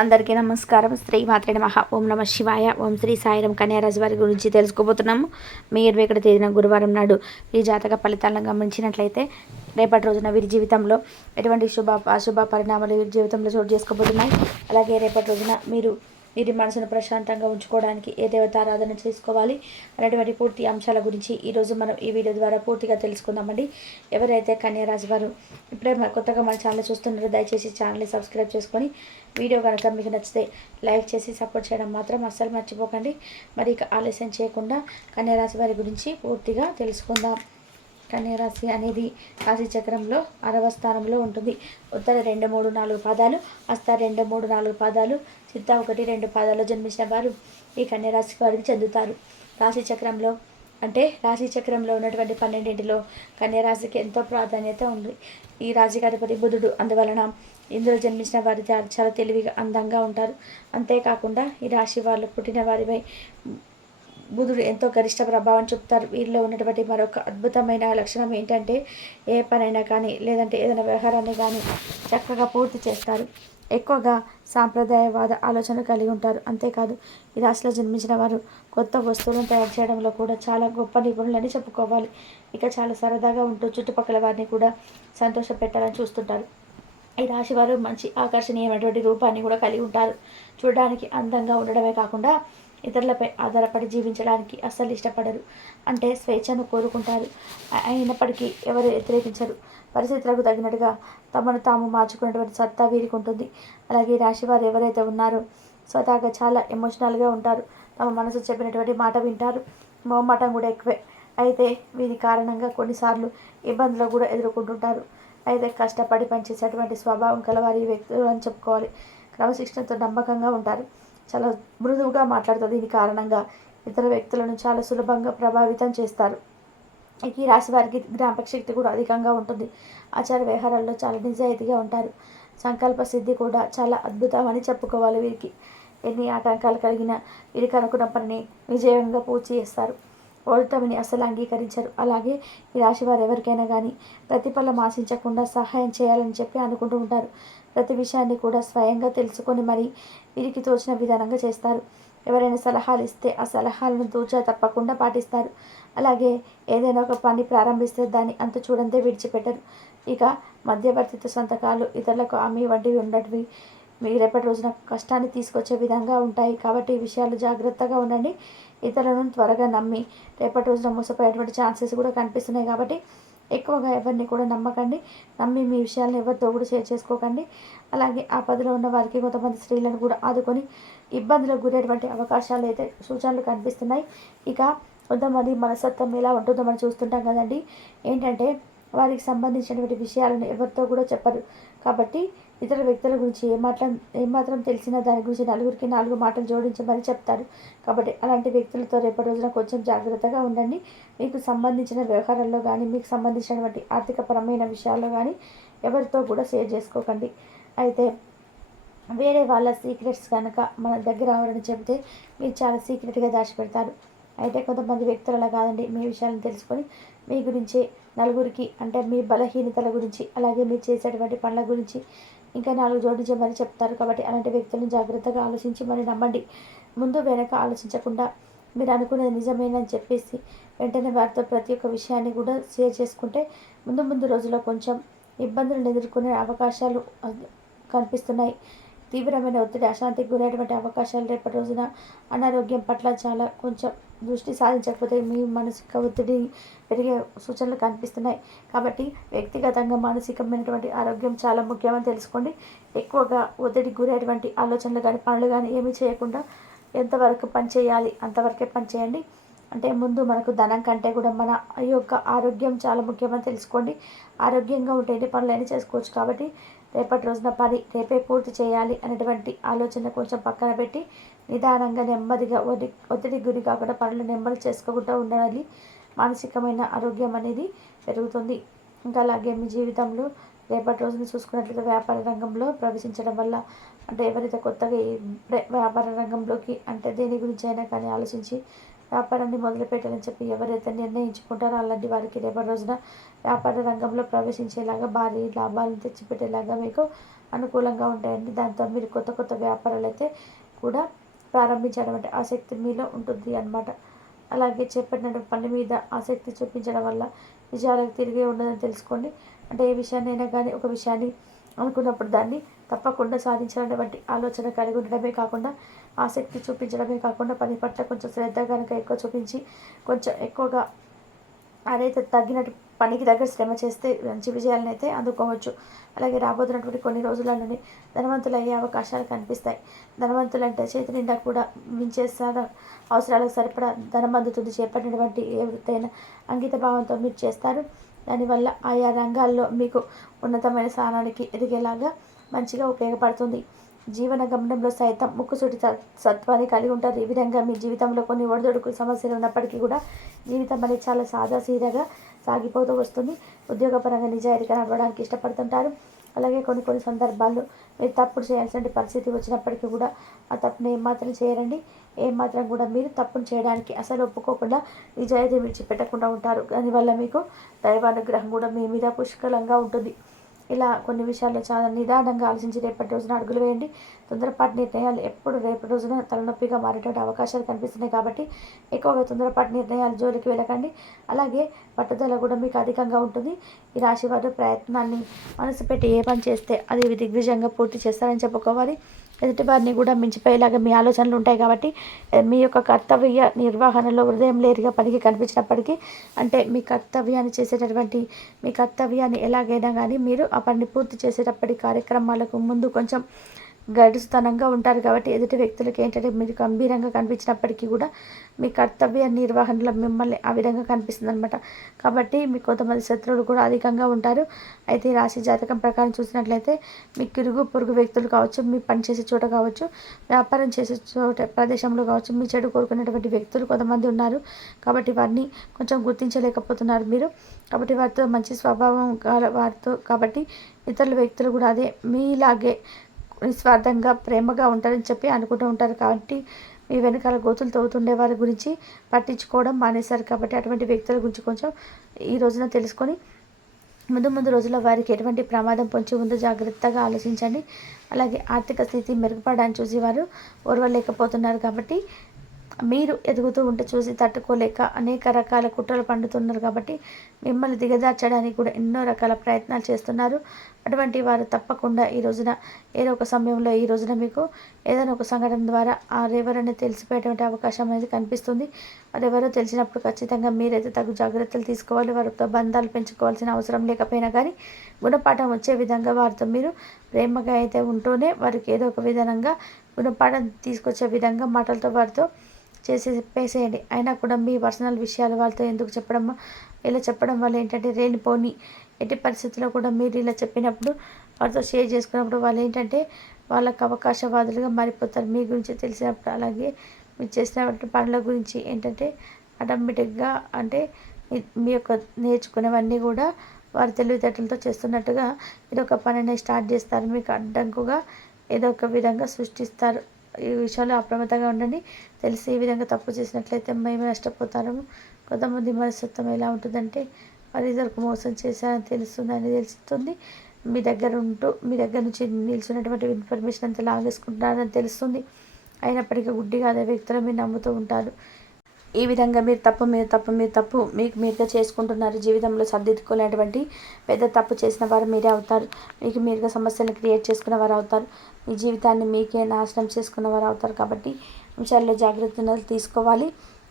అందరికీ నమస్కారం. శ్రీ మాత్రే మహా ఓం నమ శివాయ. ఓం శ్రీ సాయిరం కన్యారాజు వారి గురించి తెలుసుకోబోతున్నాము. మే ఇరవై ఒకటి తేదీన గురువారం నాడు ఈ జాతక ఫలితాలను గమనించినట్లయితే రేపటి రోజున వీరి జీవితంలో ఎటువంటి శుభ అశుభ పరిణామాలు వీరి జీవితంలో చోటు చేసుకోబోతున్నాయి. అలాగే రేపటి రోజున మీరు వీరి మనసును ప్రశాంతంగా ఉంచుకోవడానికి ఏ దేవతారాధన చేసుకోవాలి అనేటువంటి పూర్తి అంశాల గురించి ఈరోజు మనం ఈ వీడియో ద్వారా పూర్తిగా తెలుసుకుందామండి. ఎవరైతే కన్యారాశి వారు ఇప్పుడే కొత్తగా మన ఛానల్ చూస్తున్నారో దయచేసి ఛానల్ని సబ్స్క్రైబ్ చేసుకొని వీడియో కనుక మీకు నచ్చితే లైక్ చేసి సపోర్ట్ చేయడం మాత్రం అస్సలు మర్చిపోకండి. మరి ఇక ఆలస్యం చేయకుండా కన్యారాశి వారి గురించి పూర్తిగా తెలుసుకుందాం. కన్యరాశి అనేది రాశి చక్రంలో అరవ స్థానంలో ఉంటుంది. ఉత్తర రెండు మూడు నాలుగు పాదాలు హస్త రెండు మూడు నాలుగు పాదాలు చిత్త ఒకటి రెండు పాదాలు జన్మించిన వారు ఈ కన్యరాశి వారికి చెందుతారు. రాశి చక్రంలో అంటే రాశి చక్రంలో ఉన్నటువంటి పన్నెండింటిలో కన్యరాశికి ఎంతో ప్రాధాన్యత ఉంది. ఈ రాశి అధిపతి బుధుడు అందువలన ఇందులో జన్మించిన వారి చాలా తెలివిగా అందంగా ఉంటారు. అంతేకాకుండా ఈ రాశి వాళ్ళు పుట్టిన వారిపై బుధుడు ఎంతో గరిష్ట ప్రభావం చూపుతారు. వీరిలో ఉన్నటువంటి మరొక అద్భుతమైన లక్షణం ఏంటంటే ఏ పనైనా కానీ లేదంటే ఏదైనా వ్యవహారాన్ని కానీ చక్కగా పూర్తి చేస్తారు. ఎక్కువగా సాంప్రదాయవాద ఆలోచనలు కలిగి ఉంటారు. అంతేకాదు ఈ రాశిలో జన్మించిన వారు కొత్త వస్తువులను తయారు చేయడంలో కూడా చాలా గొప్ప నిపుణులని చెప్పుకోవాలి. ఇక చాలా సరదాగా ఉంటూ చుట్టుపక్కల వారిని కూడా సంతోష పెట్టాలని చూస్తుంటారు. ఈ రాశి వారు మంచి ఆకర్షణీయమైనటువంటి రూపాన్ని కూడా కలిగి ఉంటారు. చూడడానికి అందంగా ఉండడమే కాకుండా ఇతరులపై ఆధారపడి జీవించడానికి అస్సలు ఇష్టపడరు. అంటే స్వేచ్ఛను కోరుకుంటారు. అయినప్పటికీ ఎవరు వ్యతిరేకించరు. పరిస్థితులకు తగినట్టుగా తమను తాము మార్చుకునేటువంటి సత్తా వీరికి ఉంటుంది అలాగే రాశి వారు ఎవరైతే ఉన్నారో స్వతహాగా చాలా ఎమోషనల్గా ఉంటారు. తమ మనసు చెప్పినటువంటి మాట వింటారు. మొహమాటం కూడా ఎక్కువే. అయితే వీరి కారణంగా కొన్నిసార్లు ఇబ్బందులు కూడా ఎదుర్కొంటుంటారు. అయితే కష్టపడి పనిచేసేటువంటి స్వభావం కలవారి వ్యక్తులు అని చెప్పుకోవాలి. క్రమశిక్షణతో నమ్మకంగా ఉంటారు. చాలా మృదువుగా మాట్లాడుతుంది. దీని కారణంగా ఇతర వ్యక్తులను చాలా సులభంగా ప్రభావితం చేస్తారు. ఈ రాశి వారికి జ్ఞాపక శక్తి కూడా అధికంగా ఉంటుంది. ఆచార వ్యవహారాల్లో చాలా నిజాయితీగా ఉంటారు. సంకల్ప సిద్ధి కూడా చాలా అద్భుతమని చెప్పుకోవాలి వీరికి. ఎన్ని ఆటంకాలు కలిగిన వీరికి అనుకున్న పనిని విజయంగా పూర్తి చేస్తారు. ఓటమిని అసలు అంగీకరించరు. అలాగే ఈ రాశి వారు ఎవరికైనా కానీ ప్రతిఫలం ఆశించకుండా సహాయం చేయాలని చెప్పి అనుకుంటూ ఉంటారు. ప్రతి విషయాన్ని కూడా స్వయంగా తెలుసుకొని మరి వీరికి తోచిన విధానంగా చేస్తారు. ఎవరైనా సలహాలు ఇస్తే ఆ సలహాలను దూచా తప్పకుండా పాటిస్తారు. అలాగే ఏదైనా ఒక పని ప్రారంభిస్తే దాన్ని అంత చూడంతే విడిచిపెట్టరు. ఇక మధ్యవర్తిత్వ సంతకాలు ఇతరులకు హామీ వంటివి ఉండటివి మీ రేపటి రోజున కష్టాన్ని తీసుకొచ్చే విధంగా ఉంటాయి. కాబట్టి ఈ విషయాలు జాగ్రత్తగా ఉండండి. ఇతరులను త్వరగా నమ్మి రేపటి రోజున మోసపోయేటువంటి ఛాన్సెస్ కూడా కనిపిస్తున్నాయి. కాబట్టి ఎక్కువగా ఎవరిని కూడా నమ్మకండి. నమ్మి మీ విషయాలను ఎవరితో కూడా షేర్ చేసుకోకండి. అలాగే ఆ పదిలో ఉన్న వారికి కొంతమంది స్త్రీలను కూడా ఆదుకొని ఇబ్బందులకు గురేటువంటి అవకాశాలు అయితే సూచనలు కనిపిస్తున్నాయి. ఇక కొంతమంది మనస్తత్వం ఎలా ఉంటుందో మనం చూస్తుంటాం కదండి. ఏంటంటే వారికి సంబంధించినటువంటి విషయాలను ఎవరితో కూడా చెప్పరు. కాబట్టి ఇతర వ్యక్తుల గురించి ఏమాత్రం ఏమాత్రం తెలిసినా దాని గురించి నలుగురికి నాలుగు మాటలు జోడించమని చెప్తారు. కాబట్టి అలాంటి వ్యక్తులతో రేపటి రోజున కొంచెం జాగ్రత్తగా ఉండండి. మీకు సంబంధించిన వ్యవహారాల్లో కానీ మీకు సంబంధించినటువంటి ఆర్థికపరమైన విషయాల్లో కానీ ఎవరితో కూడా షేర్ చేసుకోకండి. అయితే వేరే వాళ్ళ సీక్రెట్స్ కనుక మన దగ్గర రావాలని చెబితే మీరు చాలా సీక్రెట్గా దాచిపెడతారు. అయితే కొంతమంది వ్యక్తులు అలా కాదండి. మీ విషయాలను తెలుసుకొని మీ గురించి నలుగురికి అంటే మీ బలహీనతల గురించి అలాగే మీరు చేసేటువంటి పనుల గురించి ఇంకా నాలుగు జోడించమని చెప్తారు. కాబట్టి అలాంటి వ్యక్తులను జాగ్రత్తగా ఆలోచించి మరి నమ్మండి. ముందు వెనక ఆలోచించకుండా మీరు అనుకునేది నిజమేనని చెప్పేసి వెంటనే వారితో ప్రతి ఒక్క విషయాన్ని కూడా షేర్ చేసుకుంటే ముందు ముందు రోజుల్లో కొంచెం ఇబ్బందులను ఎదుర్కొనే అవకాశాలు కనిపిస్తున్నాయి. తీవ్రమైన ఒత్తిడి అశాంతికి గురైనటువంటి అవకాశాలు రేపటి రోజున అనారోగ్యం పట్ల చాలా కొంచెం దృష్టి సాధించకపోతే మీ మానసిక ఒత్తిడి పెరిగే సూచనలు కనిపిస్తున్నాయి. కాబట్టి వ్యక్తిగతంగా మానసికమైనటువంటి ఆరోగ్యం చాలా ముఖ్యమని తెలుసుకోండి. ఎక్కువగా ఒత్తిడికి గురైనటువంటి ఆలోచనలు కానీ పనులు కానీ ఏమీ చేయకుండా ఎంతవరకు పని చేయాలి అంతవరకే పని చేయండి. అంటే ముందు మనకు ధనం కంటే కూడా మన యొక్క ఆరోగ్యం చాలా ముఖ్యమని తెలుసుకోండి. ఆరోగ్యంగా ఉంటే ఎన్ని పనులైనా చేసుకోవచ్చు కాబట్టి రేపటి రోజున పని రేపే పూర్తి చేయాలి అనేటువంటి ఆలోచన కొంచెం పక్కన పెట్టి నిదానంగా నెమ్మదిగా ఒత్తి ఒత్తిడి గురి కాకుండా పనులు నెమ్మది చేసుకోకుండా ఉండాలి. మానసికమైన ఆరోగ్యం అనేది పెరుగుతుంది. ఇంకా అలాగే మీ జీవితంలో రేపటి రోజున చూసుకున్నట్లయితే వ్యాపార రంగంలో ప్రవేశించడం వల్ల అంటే ఎవరైతే కొత్తగా వ్యాపార రంగంలోకి అంటే దేని గురించి అయినా కానీ ఆలోచించి వ్యాపారాన్ని మొదలుపెట్టాలని చెప్పి ఎవరైతే నిర్ణయించుకుంటారో అలాంటి వారికి రేపటి రోజున వ్యాపార రంగంలో ప్రవేశించేలాగా భారీ లాభాలను తెచ్చిపెట్టేలాగా మీకు అనుకూలంగా ఉంటాయండి. దాంతో మీరు కొత్త కొత్త వ్యాపారాలు అయితే కూడా ప్రారంభించడం అంటే ఆసక్తి మీలో ఉంటుంది అన్నమాట. అలాగే చెప్పిన పని మీద ఆసక్తి చూపించడం వల్ల విజయాలకు తిరిగి ఉండదని తెలుసుకోండి. అంటే ఏ విషయాన్నైనా కానీ ఒక విషయాన్ని అనుకున్నప్పుడు దాన్ని తప్పకుండా సాధించాలనేటువంటి ఆలోచన కలిగి ఉండడమే కాకుండా ఆసక్తి చూపించడమే కాకుండా పని పట్ల కొంచెం శ్రద్ధ కనుక ఎక్కువ చూపించి కొంచెం ఎక్కువగా అదైతే తగ్గినట్టు పనికి దగ్గర శ్రమ చేస్తే మంచి విజయాలను అయితే అందుకోవచ్చు. అలాగే రాబోతున్నటువంటి కొన్ని రోజులలోనే ధనవంతులు అయ్యే అవకాశాలు కనిపిస్తాయి. ధనవంతులు అంటే చేతి నిండా కూడా మించేసాగా అవసరాలకు సరిపడా ధనం అందుతుంది. చేపట్టినటువంటి ఏ వృత్తైనా అంకిత భావంతో మీరు చేస్తారు. దానివల్ల ఆయా రంగాల్లో మీకు ఉన్నతమైన స్థానానికి ఎదిగేలాగా మంచిగా ఉపయోగపడుతుంది. జీవన గమనంలో సైతం ముక్కుసూటి సత్వాన్ని కలిగి ఉంటారు. ఈ విధంగా మీ జీవితంలో కొన్ని ఒడిదొడుకు సమస్యలు ఉన్నప్పటికీ కూడా జీవితం అనేది చాలా సాదాసీదగా సాగిపోతూ వస్తుంది. ఉద్యోగపరంగా నిజాయితీగా నడవడానికి ఇష్టపడుతుంటారు. అలాగే కొన్ని కొన్ని సందర్భాల్లో మీరు తప్పుడు చేయాల్సిన పరిస్థితి వచ్చినప్పటికీ కూడా ఆ తప్పుని ఏమాత్రం చేయరండి. ఏమాత్రం కూడా మీరు తప్పును చేయడానికి అసలు ఒప్పుకోకుండా నిజాయితీ విడిచిపెట్టకుండా ఉంటారు. దానివల్ల మీకు దైవానుగ్రహం కూడా మీ మీద పుష్కలంగా ఉంటుంది. ఇలా కొన్ని విషయాల్లో చాలా నిదానంగా ఆలోచించి రేపటి రోజున అడుగులు వేయండి. తొందరపాటు నిర్ణయాలు ఎప్పుడు రేపటి రోజున తలనొప్పిగా మారేటువంటి అవకాశాలు కనిపిస్తున్నాయి కాబట్టి ఎక్కువగా తొందరపాటు నిర్ణయాలు జోలికి వెళ్ళకండి. అలాగే పట్టుదల కూడా మీకు అధికంగా ఉంటుంది. ఈ రాశి వారు ప్రయత్నాన్ని మనసు పెట్టి ఏ పని చేస్తే అది దిగ్విజయంగా పూర్తి చేస్తారని చెప్పుకోవాలి. ఎదుటి వారిని కూడా మించిపోయేలాగా మీ ఆలోచనలు ఉంటాయి కాబట్టి మీ యొక్క కర్తవ్య నిర్వహణలో హృదయం లేరుగా పనికి కనిపించినప్పటికీ అంటే మీ కర్తవ్యాన్ని చేసేటటువంటి మీ కర్తవ్యాన్ని ఎలాగైనా కానీ మీరు ఆ పని పూర్తి చేసేటప్పటి కార్యక్రమాలకు ముందు కొంచెం గడుస్తనంగా ఉంటారు కాబట్టి ఎదుటి వ్యక్తులకి ఏంటంటే మీరు గంభీరంగా కనిపించినప్పటికీ కూడా మీ కర్తవ్య నిర్వహణలో మిమ్మల్ని ఆ విధంగా కనిపిస్తుంది అనమాట కాబట్టి మీ కొంతమంది శత్రువులు కూడా అధికంగా ఉంటారు. అయితే రాశి జాతకం ప్రకారం చూసినట్లయితే మీ కిరుగు పొరుగు వ్యక్తులు కావచ్చు మీ పని చేసే చోట కావచ్చు వ్యాపారం చేసే చోట ప్రదేశంలో కావచ్చు మీ చెడు కోరుకునేటువంటి వ్యక్తులు కొంతమంది ఉన్నారు. కాబట్టి వారిని కొంచెం గుర్తించలేకపోతున్నారు మీరు. కాబట్టి వారితో మంచి స్వభావం వారితో కాబట్టి ఇతరుల వ్యక్తులు కూడా అదే మీలాగే నిస్వార్థంగా ప్రేమగా ఉంటారని చెప్పి అనుకుంటూ ఉంటారు. కాబట్టి మీ వెనకాల గోతులు తవ్వుతుండే వారి గురించి పట్టించుకోవడం మానేశారు. కాబట్టి అటువంటి వ్యక్తుల గురించి కొంచెం ఈ రోజున తెలుసుకొని ముందు ముందు రోజుల్లో వారికి ఎటువంటి ప్రమాదం పొంచి ఉందో జాగ్రత్తగా ఆలోచించండి. అలాగే ఆర్థిక స్థితి మెరుగుపడడానికి చూసి వారు ఓర్వలేకపోతున్నారు. కాబట్టి మీరు ఎదుగుతూ ఉంటే చూసి తట్టుకోలేక అనేక రకాల కుట్రలు పండుతున్నారు కాబట్టి మిమ్మల్ని దిగజార్చడానికి కూడా ఎన్నో రకాల ప్రయత్నాలు చేస్తున్నారు. అటువంటి వారు తప్పకుండా ఈ రోజున ఏదో ఒక సమయంలో ఈ రోజున మీకు ఏదైనా ఒక సంఘటన ద్వారా ఆ ఎవరైనా తెలిసిపోయేటువంటి అవకాశం అనేది కనిపిస్తుంది. వారెవరో తెలిసినప్పుడు ఖచ్చితంగా మీరైతే తగు జాగ్రత్తలు తీసుకోవాలి వారితో బంధాలు పెంచుకోవాల్సిన అవసరం లేకపోయినా కానీ గుణపాఠం వచ్చే విధంగా వారితో మీరు ప్రేమగా అయితే ఉంటూనే వారికి ఏదో ఒక విధంగా గుణపాఠం తీసుకొచ్చే విధంగా మాటలతో వారితో చేసి చెప్పేసేయండి. అయినా కూడా మీ పర్సనల్ విషయాలు వాళ్ళతో ఎందుకు చెప్పడం ఇలా చెప్పడం వల్ల ఏంటంటే లేనిపోని ఎట్టి పరిస్థితుల్లో కూడా మీరు ఇలా చెప్పినప్పుడు వారితో షేర్ చేసుకున్నప్పుడు వాళ్ళు ఏంటంటే వాళ్ళకు అవకాశవాదులుగా మారిపోతారు. మీ గురించి తెలిసినప్పుడు అలాగే మీరు చేసినటువంటి పనుల గురించి ఏంటంటే ఆటోమేటిక్గా అంటే మీ యొక్క నేర్చుకునేవన్నీ కూడా వారి తెలివితేటలతో చేస్తున్నట్టుగా ఇది ఒక పనిని స్టార్ట్ చేస్తారు. మీకు అడ్డంకుగా ఏదో ఒక విధంగా సృష్టిస్తారు. ఈ విషయంలో అప్రమత్తంగా ఉండండి. తెలిసి ఈ విధంగా తప్పు చేసినట్లయితే మేము నష్టపోతాము. కొంతమంది మనస్తత్వం ఎలా ఉంటుందంటే మరి ఇద్దరు మోసం చేశారని తెలుస్తుందని తెలుస్తుంది. మీ దగ్గర ఉంటూ మీ దగ్గర నుంచి నిల్చున్నటువంటి ఇన్ఫర్మేషన్ అంతా లాగేసుకుంటున్నారని తెలుస్తుంది. అయినప్పటికీ గుడ్డిగా అదే వ్యక్తులు మీరు నమ్ముతూ ఉంటారు. ఈ విధంగా మీరు తప్పు మీరు తప్పు మీరు తప్పు మీకు మీరుగా చేసుకుంటున్నారు జీవితంలో సర్దిద్దుకోలేటువంటి పెద్ద తప్పు చేసిన వారు మీరే అవుతారు. మీకు మీరుగా సమస్యలను క్రియేట్ చేసుకున్న వారు అవుతారు. మీ జీవితాన్ని మీకే నాశనం చేసుకున్న వారు అవుతారు కాబట్టి విషయాల్లో జాగ్రత్తలు తీసుకోవాలి.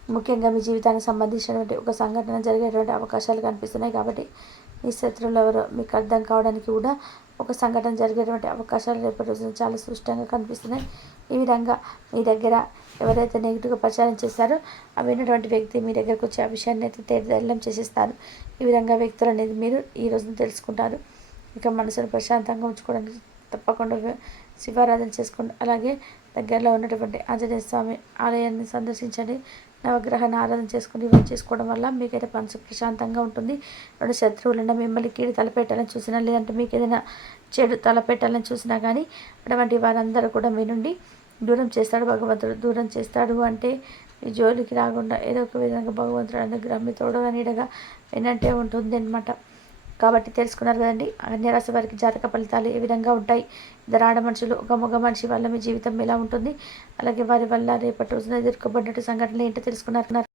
ముఖ్యంగా మీ జీవితానికి సంబంధించినటువంటి ఒక సంఘటన జరిగేటువంటి అవకాశాలు కనిపిస్తున్నాయి కాబట్టి మీ శత్రువులు ఎవరో మీకు అర్థం కావడానికి కూడా ఒక సంఘటన జరిగేటువంటి అవకాశాలు రేపటి రోజున చాలా స్పష్టంగా కనిపిస్తున్నాయి. ఈ విధంగా మీ దగ్గర ఎవరైతే నెగిటివ్గా ప్రచారం చేశారో ఆ విన్నటువంటి వ్యక్తి మీ దగ్గరకు వచ్చి ఆ విషయాన్ని అయితే తేదెల్లం చేసేస్తారు. ఈ విధంగా వ్యక్తులు అనేది మీరు ఈ రోజున తెలుసుకుంటారు. ఇక మనసును ప్రశాంతంగా ఉంచుకోవడానికి తప్పకుండా శివారాధన చేసుకోండి. అలాగే దగ్గరలో ఉన్నటువంటి ఆంజనేయ స్వామి ఆలయాన్ని సందర్శించండి. నవగ్రహాన్ని ఆరాధన చేసుకుని ఇవన్నీ చేసుకోవడం వల్ల మీకైతే మనసు ప్రశాంతంగా ఉంటుంది. రెండు శత్రువులన్నా మిమ్మల్ని కీడు తలపెట్టాలని చూసినా లేదంటే మీకు ఏదైనా చెడు తలపెట్టాలని చూసినా కానీ అటువంటి వారందరూ కూడా మీ నుండి దూరం చేస్తాడు భగవంతుడు దూరం చేస్తాడు అంటే ఈ జోలికి రాకుండా ఏదో ఒక విధంగా భగవంతుడు అనుగ్రహం మీ తోడగా నీడగా వినంటే ఉంటుంది అనమాట కాబట్టి తెలుసుకున్నారు కదండి. అన్యరాశి వారికి జాతక ఫలితాలు ఏ విధంగా ఉంటాయి? ఇద్దరు ఆడ మనుషులు ఒక మగ మనిషి వల్ల మీ జీవితం ఎలా ఉంటుంది? అలాగే వారి వల్ల రేపటి రోజున ఎదుర్కోబడినట్టు సంఘటనలు ఏంటో తెలుసుకున్నారు.